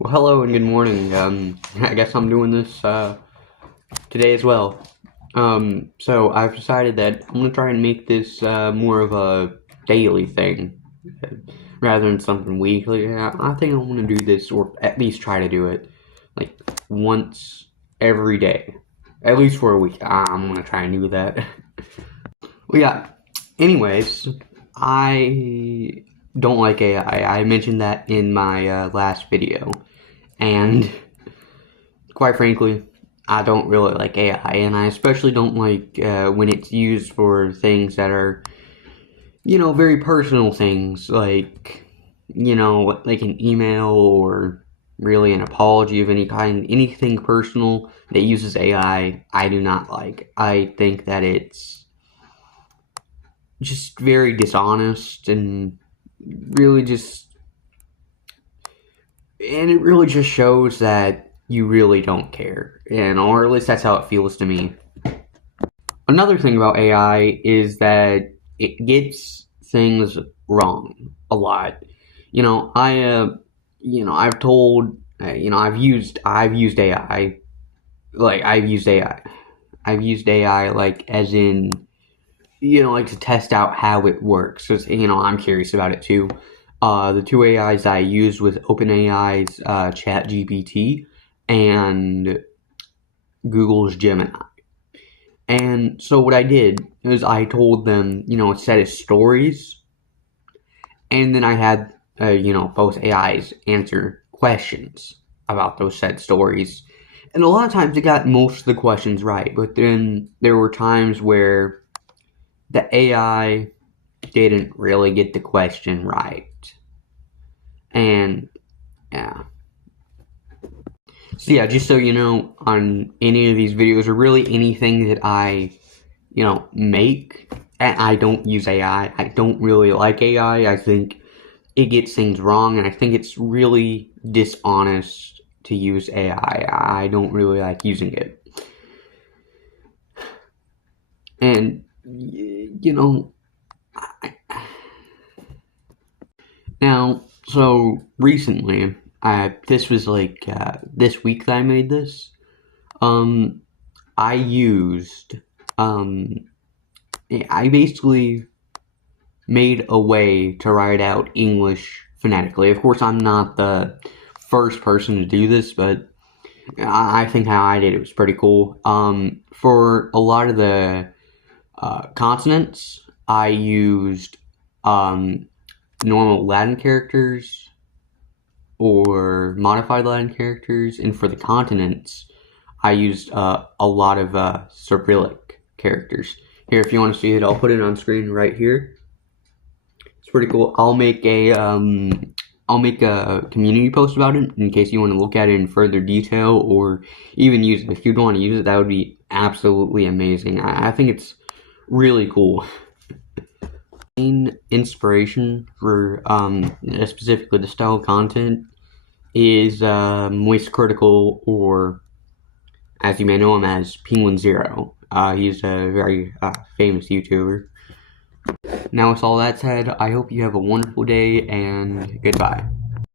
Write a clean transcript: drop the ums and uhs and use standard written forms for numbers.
Well, hello and good morning. I guess I'm doing this today as well. So I've decided that I'm gonna try and make this more of a daily thing rather than something weekly. I think I'm gonna do this, or at least try to do it, like once every day, at least for a week. I'm gonna try and do that. Well, yeah. Anyways, I don't like AI. I mentioned that in my last video. And quite frankly, I don't really like AI, and I especially don't like when it's used for things that are, very personal things, like an email or really an apology of any kind, anything personal that uses AI, I do not like. I think that it's just very dishonest and really just and it really just shows that you really don't care, and or at least that's how it feels to me. Another thing about AI is that it gets things wrong a lot. I've told, I've used AI, like I've used AI like as in, like to test out how it works. Because I'm curious about it too. The two AIs I used was OpenAI's ChatGPT and Google's Gemini. And so what I did is I told them, a set of stories, and then I had, both AIs answer questions about those said stories. And a lot of times it got most of the questions right, but then there were times where the AI didn't really get the question right. And yeah. So yeah, just so you know, on any of these videos or really anything that I, make, and I don't use AI. I don't really like AI. I think it gets things wrong, and I think it's really dishonest to use AI. I don't really like using it. And now, so recently, this was like this week that I made this. I used, I basically made a way to write out English phonetically. Of course, I'm not the first person to do this, but I think how I did it was pretty cool. For a lot of the consonants, I used normal Latin characters or modified Latin characters, and for the consonants, I used a lot of Cyrillic characters. Here, if you want to see it, I'll put it on screen right here. It's pretty cool. I'll make a community post about it in case you want to look at it in further detail or even use it. If you'd want to use it, that would be absolutely amazing. I think it's really cool. Main inspiration for specifically the style content is Moist Critical, or as you may know him as Penguin Zero. He's a very famous YouTuber. Now with all that said, I hope you have a wonderful day and goodbye.